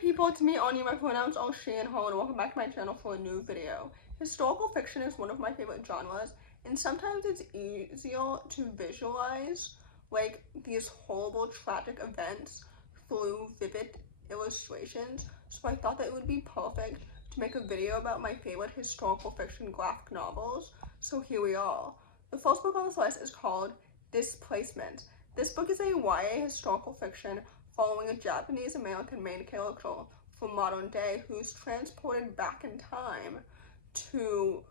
people, it's me, Anja. My pronouns are she and her, and welcome back to my channel for a new video. Historical fiction is one of my favorite genres, and sometimes it's easier to visualize like these horrible, tragic events through vivid illustrations, so I thought that it would be perfect to make a video about my favorite historical fiction graphic novels, so here we are. The first book on this list is called Displacement. This book is a YA historical fiction following a Japanese-American main character from modern day who's transported back in time to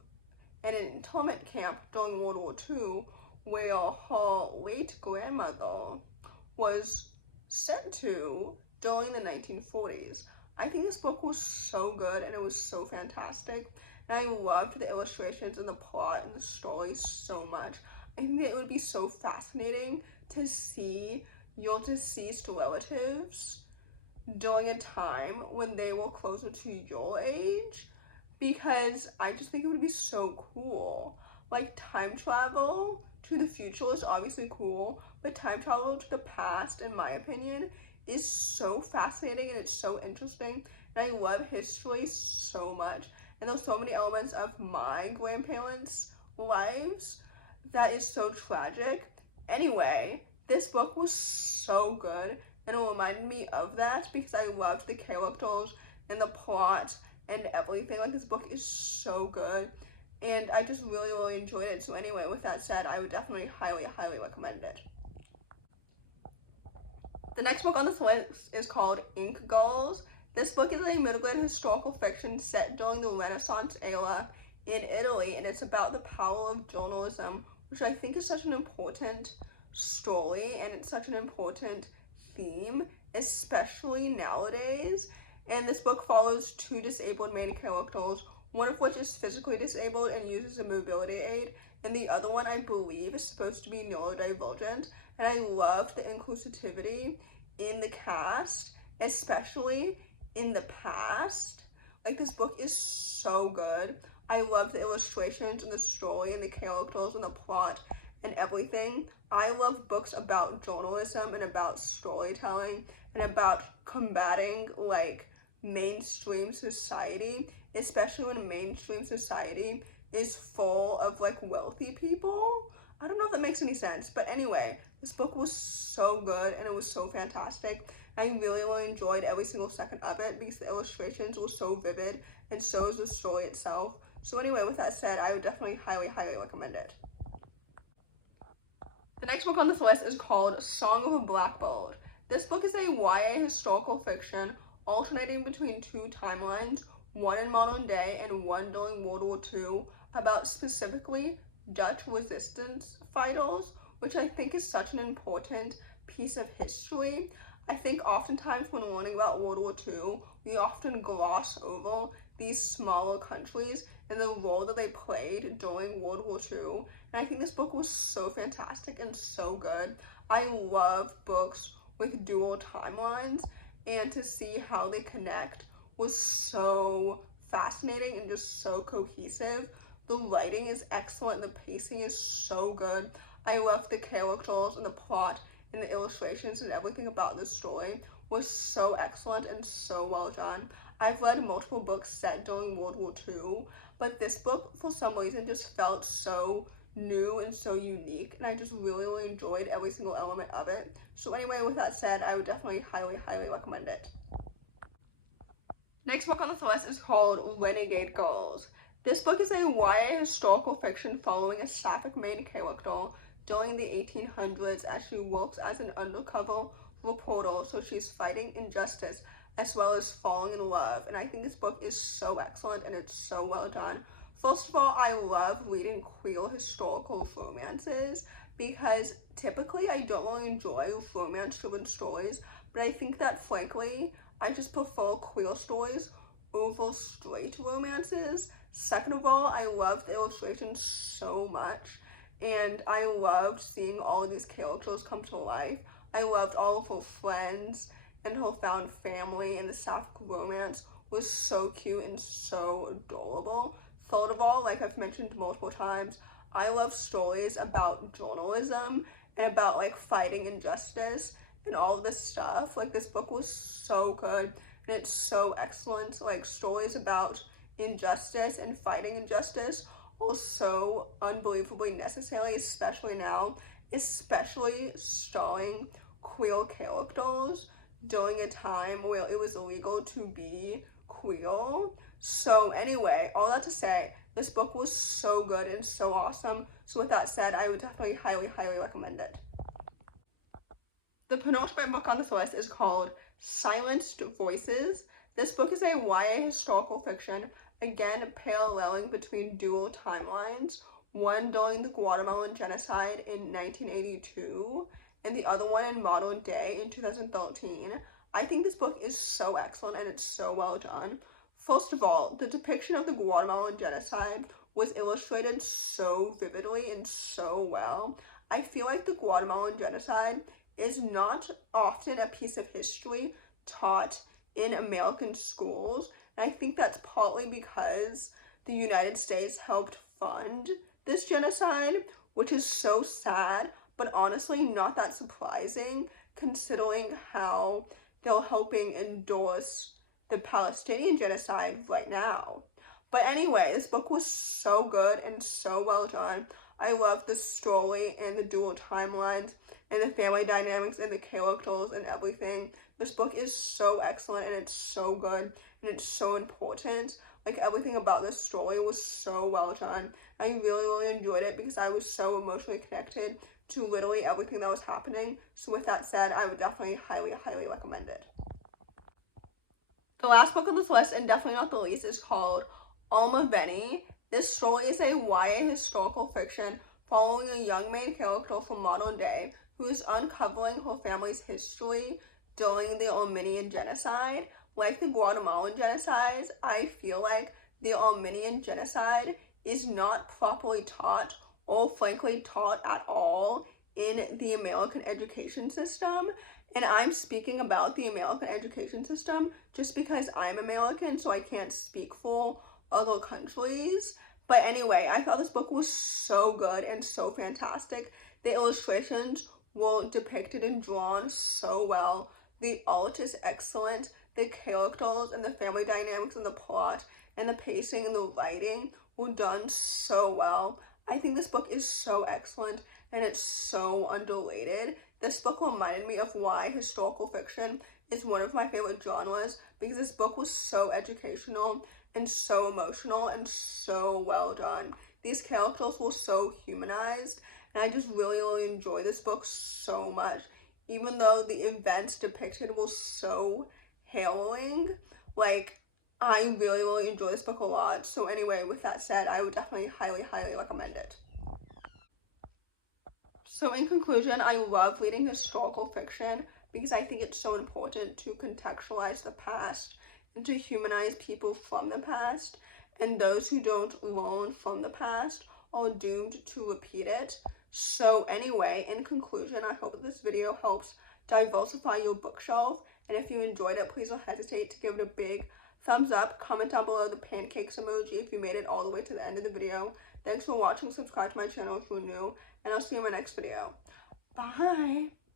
an internment camp during World War II, where her late grandmother was sent to during the 1940s. I think this book was so good and it was so fantastic, and I loved the illustrations and the plot and the story so much. I think that it would be so fascinating to see your deceased relatives during a time when they were closer to your age, because I just think it would be so cool. Like, time travel to the future is obviously cool, but time travel to the past, in my opinion, is so fascinating and it's so interesting, and I love history so much, and there's so many elements of my grandparents' lives that is so tragic. Anyway, this book was so good, and it reminded me of that because I loved the characters and the plot and everything. Like, this book is so good, and I just really enjoyed it. So anyway, with that said, I would definitely highly recommend it. The next book on this list is called Ink Girls. This book is a middle-grade historical fiction set during the Renaissance era in Italy, and it's about the power of journalism, which I think is such an important story, and it's such an important theme, especially nowadays. And this book follows two disabled main characters, one of which is physically disabled and uses a mobility aid, and the other one, I believe, is supposed to be neurodivergent. And I loved the inclusivity in the cast, especially in the past. Like, this book is so good. I love the illustrations and the story and the characters and the plot and everything. I love books about journalism and about storytelling and about combating like mainstream society, especially when mainstream society is full of like wealthy people. I don't know if that makes any sense, but anyway, this book was so good and it was so fantastic. I really enjoyed every single second of it because the illustrations were so vivid, and so is the story itself. So anyway, with that said, I would definitely highly recommend it. The next book on this list is called Song of a Blackbird. This book is a YA historical fiction alternating between two timelines, one in modern day and one during World War II, about specifically Dutch resistance fighters, which I think is such an important piece of history. I think oftentimes when learning about World War II, we often gloss over these smaller countries and the role that they played during World War II. And I think this book was so fantastic and so good. I love books with dual timelines, and to see how they connect was so fascinating and just so cohesive. The writing is excellent, the pacing is so good. I love the characters and the plot, and the illustrations and everything about this story was so excellent and so well done. I've read multiple books set during World War II, but this book for some reason just felt so new and so unique, and I just really enjoyed every single element of it. So anyway, with that said, I would definitely highly recommend it. Next book on the list is called Renegade Girls. This book is a YA historical fiction following a sapphic main character during the 1800s as she works as an undercover reporter, so she's fighting injustice as well as falling in love. And I think this book is so excellent and it's so well done. First of all, I love reading queer historical romances because typically I don't really enjoy romance-driven stories, but I think that frankly, I just prefer queer stories over straight romances. Second of all, I love the illustrations so much, and I loved seeing all of these characters come to life. I loved all of her friends and her found family, and the sapphic romance was so cute and so adorable. Third of all, like I've mentioned multiple times, I love stories about journalism and about like fighting injustice, and all of this stuff. Like, this book was so good, and it's so excellent. Like, stories about injustice and fighting injustice are so unbelievably necessary, especially now, especially starring queer characters during a time where it was illegal to be queer. So anyway, all that to say, this book was so good and so awesome. So with that said, I would definitely highly, highly recommend it. The penultimate book on this list is called Silenced Voices. This book is a YA historical fiction, again paralleling between dual timelines, one during the Guatemalan genocide in 1982 and the other one in modern day in 2013. I think this book is so excellent and it's so well done. First of all, the depiction of the Guatemalan genocide was illustrated so vividly and so well. I feel like the Guatemalan genocide is not often a piece of history taught in American schools, and I think that's partly because the United States helped fund this genocide, which is so sad, but honestly not that surprising considering how they're helping endorse the Palestinian genocide right now. But anyway, this book was so good and so well done. I love the story and the dual timelines and the family dynamics and the characters and everything. This book is so excellent and it's so good and it's so important. Like, everything about this story was so well done. I really, really enjoyed it because I was so emotionally connected to literally everything that was happening. So with that said, I would definitely highly, highly recommend it. The last book on this list, and definitely not the least, is called Armaveni. This story is a YA historical fiction following a young main character from modern day who is uncovering her family's history during the Armenian genocide. Like the Guatemalan genocide, I feel like the Armenian genocide is not properly taught or frankly taught at all in the American education system. And I'm speaking about the American education system just because I'm American, so I can't speak for other countries. But anyway, I thought this book was so good and so fantastic. The illustrations were depicted and drawn so well. The art is excellent. The characters and the family dynamics and the plot and the pacing and the writing were done so well. I think this book is so excellent and it's so underrated. This book reminded me of why historical fiction is one of my favorite genres, because this book was so educational and so emotional and so well done. These characters were so humanized, and I just really, really enjoy this book so much. Even though the events depicted were so harrowing, like, I really, really enjoy this book a lot. So anyway, with that said, I would definitely highly, highly recommend it. So in conclusion, I love reading historical fiction because I think it's so important to contextualize the past and to humanize people from the past, and those who don't learn from the past are doomed to repeat it. So anyway, in conclusion, I hope that this video helps diversify your bookshelf, and if you enjoyed it, please don't hesitate to give it a big thumbs up. Comment down below the pancakes emoji if you made it all the way to the end of the video. Thanks for watching. Subscribe to my channel if you're new, and I'll see you in my next video. Bye!